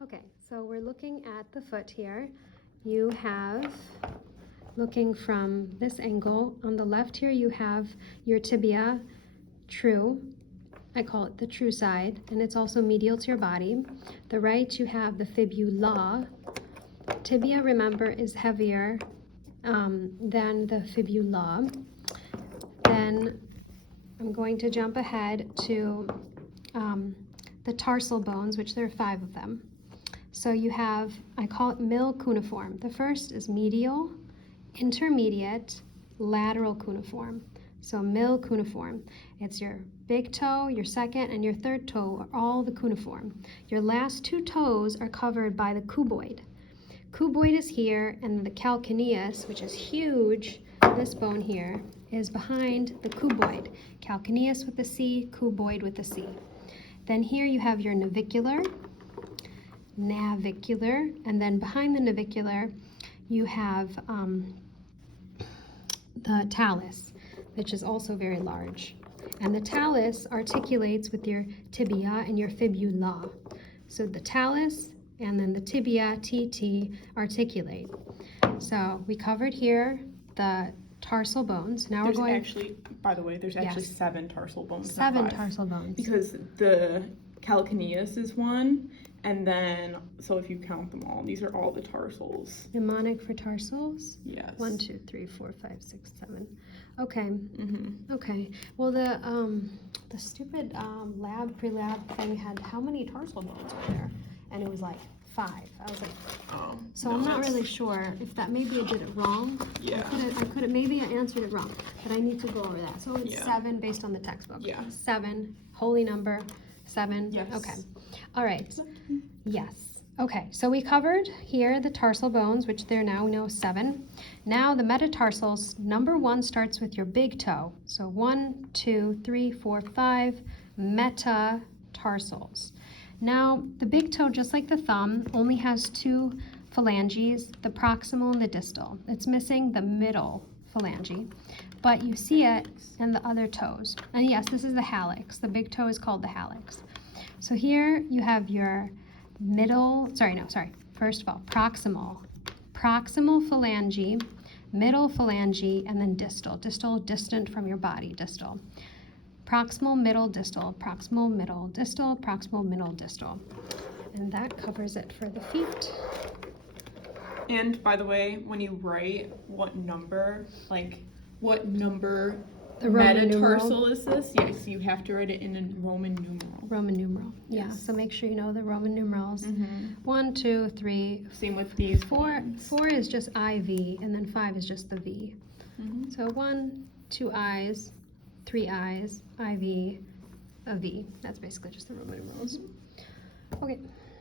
Okay, so we're looking at the foot here. You have, looking from this angle, on the left here you have your tibia true. I call it the true side, and it's also medial to your body. The right you have the fibula. Tibia, remember, is heavier than the fibula. Then I'm going to jump ahead to the tarsal bones, which there are 5 of them. So you have, I call it middle cuneiform. The first is medial, intermediate, lateral cuneiform. So middle cuneiform. It's your big toe, your second, and your third toe are all the cuneiform. Your last 2 toes are covered by the cuboid. Cuboid is here, and the calcaneus, which is huge, this bone here, is behind the cuboid. Calcaneus with the C, cuboid with the C. Then here you have your navicular, and then behind the navicular you have the talus, which is also very large. And the talus articulates with your tibia and your fibula. So the talus and then the tibia, TT, articulate. So we covered here the tarsal bones. Now there's we're going. Actually, by the way, there's actually Yes. 7 tarsal bones. 7 tarsal bones. Because the calcaneus is one, and then, so if you count them all, these are all the tarsals. Mnemonic for tarsals? Yes. 1, 2, 3, 4, 5, 6, 7. Okay. Mm-hmm. Okay. Well, the stupid pre-lab thing had how many tarsal bones were there? And it was like 5. I was like, Oh. so no, I'm not it's- really sure if that, maybe I did it wrong. Yeah. I could have, maybe I answered it wrong, but I need to go over that. So it's Yeah. 7 based on the textbook. Yeah. 7, holy number, 7. Yes. Okay. All right. Yes. Okay, so we covered here the tarsal bones, which there now we know 7. Now the metatarsals, number 1 starts with your big toe. So 1, 2, 3, 4, 5 metatarsals. Now the big toe, just like the thumb, only has 2 phalanges, the proximal and the distal. It's missing the middle phalange, but you see it in the other toes. And yes, this is the hallux. The big toe is called the hallux. So here you have your first of all, proximal phalange, middle phalange, and then distal, distant from your body, distal. Proximal, middle, distal, proximal, middle, distal, proximal, middle, distal. And that covers it for the feet. And by the way, when you write what number The Roman metatarsal numeral. is this? Yes, you have to write it in a Roman numeral. Roman numeral, yeah. Yes. So make sure you know the Roman numerals. Mm-hmm. 1, 2, 3. Same with these 4 ones. is just IV, and then 5 is just the V. Mm-hmm. So 1, 2 I's, 3 I's, IV, a V. That's basically just the Roman numerals. Okay.